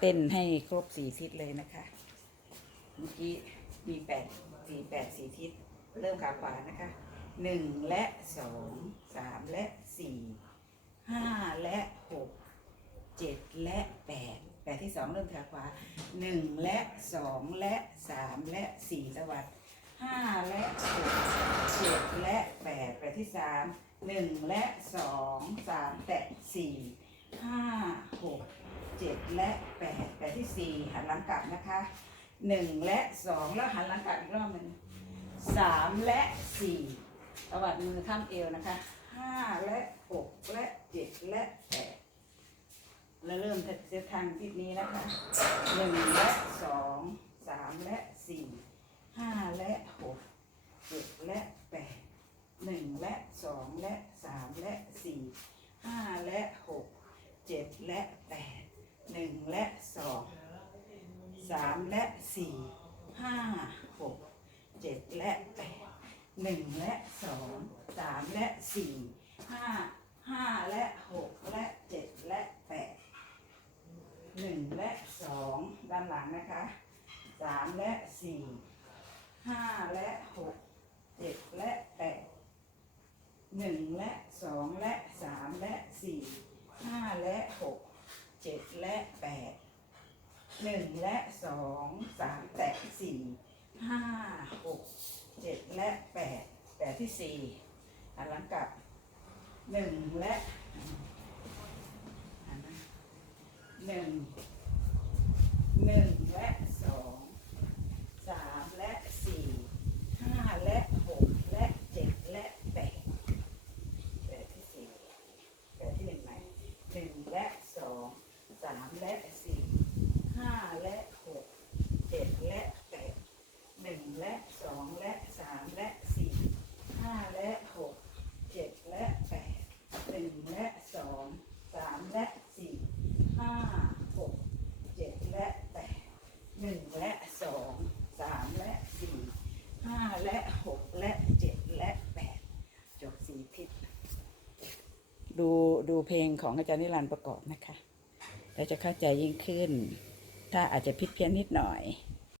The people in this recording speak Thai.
เต้นให้ครบสี่ทิศเลยนะคะ เมื่อกี้มีแปดสี่แปดสี่ทิศ เริ่มขาขวานะคะหนึ่งและสองสามและสี่ห้าและหกเจ็ดและแปดแปดที่สองเริ่มขาขวาหนึ่งและสองและสามและสี่สวัสดห้าและหกเจ็ดและแปดแปดที่สามหนึ่งและสองสามแตะสี่ห้าหก เจ็ดและแปดแปดที่สี่หันหลังกลับนะคะหนึ่งและสองแล้วหันหลังกลับอีกรอบหนึ่งสามและสี่ตวัดมือข้ามเอวนะคะห้าและหกและเจ็ดและแปดแล้วเริ่มเซตทางทิศนี้นะคะหนึ่งและสองสามและสี่ห้าและหกเจ็ดและแปดหนึ่งและสองและสามและสี่ห้าและหกเจ็ดและแปดหนึ่งและสองสาม และสี่ห้าหกเจ็ดและแปดหนึ่งและสองสามและสี่ห้าห้าและหกและเจ็ดและแปดหนึ่งและสองด้านหลังนะคะสามและสี่ห้าและหกเจ็ดและแปดหนึ่งและสองและสามและสี่ห้าและหกเจ็ดและแปด หนึ่งและสองสามแตะสี่ห้าหกเจ็ดและแปดแปดที่สี่หันหลังกลับหนึ่งและหนึ่งหนึ่งและสองสามและสี่ห้าและหกและเจ็ดและแปดแปดที่สี่แปดที่หนึ่งไหมหนึ่งและสองสามและสี่ห้าและหกเจ็ดและแปดหนึ่งและสองและสามและสี่ห้าและหกเจ็ดและแปดหนึ่งและสองสามและสี่ห้าหกเจ็ดและแปดหนึ่งและสองสามและสี่ห้า และหกและเจ็ดและแปดจบสี่ทิศดูดูเพลงของอาจารย์นิรันดร์ประกอบนะคะเราจะเข้าใจยิ่งขึ้น ถ้าอาจจะผิดเพี้ยนนิดหน่อย